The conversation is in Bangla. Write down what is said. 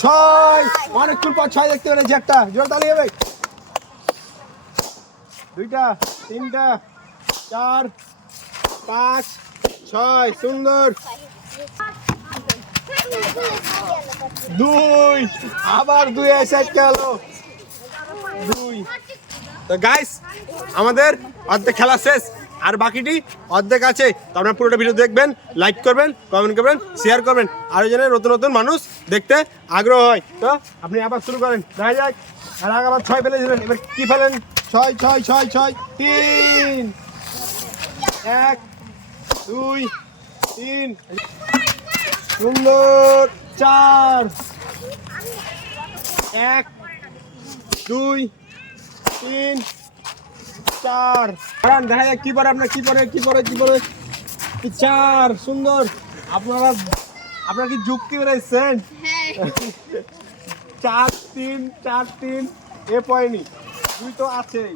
ছয়, অনেকক্ষণ পর ছয় দেখতে পেরেছি একটা। জোর তালি হবে। দুইটা, তিনটা, চার, পাঁচ, ছয়। সুন্দর। দুই, আবার দুই এসে গেল। দুই। তো গাইস, আমাদের অর্ধেক খেলা শেষ, আর বাকিটি অর্ধেক আছে। তো আপনারা পুরোটা ভিডিও দেখবেন, লাইক করবেন, কমেন্ট করবেন, শেয়ার করবেন, আরও যেন নতুন নতুন মানুষ দেখতে আগ্রহ হয়। তো আপনি আবার শুরু করেন, দেখা যাক। আর আগে আবার ছয় ফেলেছিলেন, এবার কি ফেলেন? ছয় ছয় ছয় ছয়। তিন, এক, দুই, তিন। সুন্দর। চার, এক, দুই, তিন, চার। দেখা যাক কি পারে আপনার, কি পারে, কি পারে, কি পারে। চার। সুন্দর। আপনারা কি যুক্তি বেড়েছেন? চার তিন, চার তিন। এ পয়েনি দুই তো আছেই।